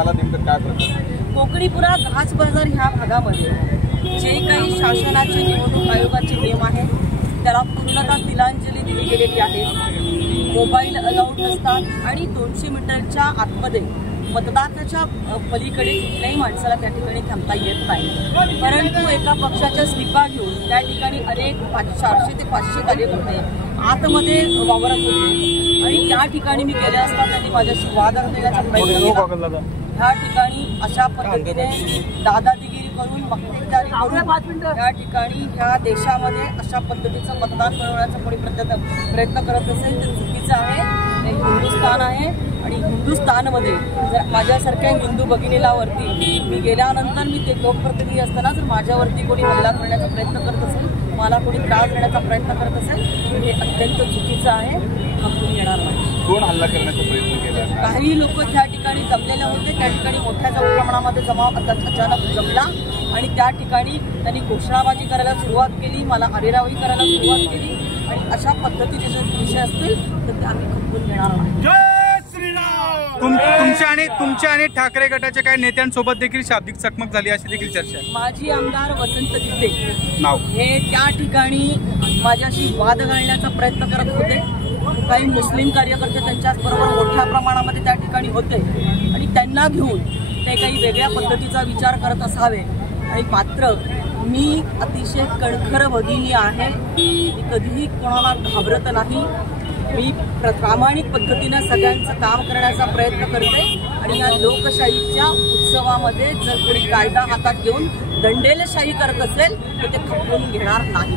झाला नेमकं काय प्रकार? कोकणीपुरा घास बाजार ह्या भागामध्ये जे काही शासनाचे निवडणूक आयोगाचे नियम आहेत त्याला पूर्णतः तिलांजली दिली गेलेली आहे। मोबाईल अलाउड नसतात आणि 200 मीटरच्या आतमध्ये मतदानाच्या पलीकडे कुठल्याही माणसाला त्या ठिकाणी थांबता येत नाही। परंतु एका पक्षाच्या स्लिपा घेऊन त्या ठिकाणी अनेक 400 ते 500 कार्यकर्ते आतमध्ये वावरत होते आणि त्या ठिकाणी मी गेले असता त्यांनी माझ्याशी वाद घालण्याचा प्रयत्न केला। ह्या ठिकाणी अशा पद्धतीने दादागिरी करून वक्तव्यदारी करून त्या ठिकाणी ह्या देशामध्ये अशा पद्धतीचं मतदान मिळवण्याचा कोणी प्रयत्न करत असेल तर चुकीचं आहे। हे हिंदुस्थान आहे आणि हिंदुस्थानमध्ये जर माझ्यासारख्या हिंदू भगिनीलावरती मी गेल्यानंतर मी ते लोकप्रतिनिधी असताना जर माझ्यावरती कोणी हल्ला करण्याचा प्रयत्न करत असेल, मला कोणी त्रास देण्याचा प्रयत्न करत असेल तर हे अत्यंत चुकीचं आहे, थांबून येणार नाही। कोण हल्ला करण्याचा प्रयत्न केला? काही लोक त्या ठिकाणी जमलेले होते, त्या ठिकाणी मोठ्या प्रमाणामध्ये जमाव अचानक जमला आणि त्या ठिकाणी त्यांनी घोषणाबाजी करायला सुरुवात केली, मला अरेरावी करायला सुरुवात केली आणि अशा पद्धतीचे जर विषय असतील तर ते आम्ही खपवून घेणार नाही। तुमच्या आणि ठाकरे गटाच्या काही नेत्यांसोबत देखील शाब्दिक चकमक झाली अशी देखील चर्चा आहे। माजी आमदार वसंत गित्ते नाव हे त्या ठिकाणी माझ्याशी वाद घालण्याचा प्रयत्न करत होते। काही मुस्लिम कार्यकर्ते त्यांच्याबरोबर मोठ्या प्रमाणामध्ये त्या ठिकाणी होते आणि त्यांना घेऊन ते काही वेगळ्या पद्धतीचा विचार करत असावे आणि मात्र मी अतिशय कणखर भगिनी आहे, मी कधीही कोणाला घाबरत नाही। मी प्रामाणिक पद्धतीने सगळ्यांचं काम करण्याचा प्रयत्न करते आणि या लोकशाहीच्या उत्सवामध्ये जर कोणी कायदा हातात घेऊन दंडेलशाही करत असेल तर ते खपवून घेणार नाही।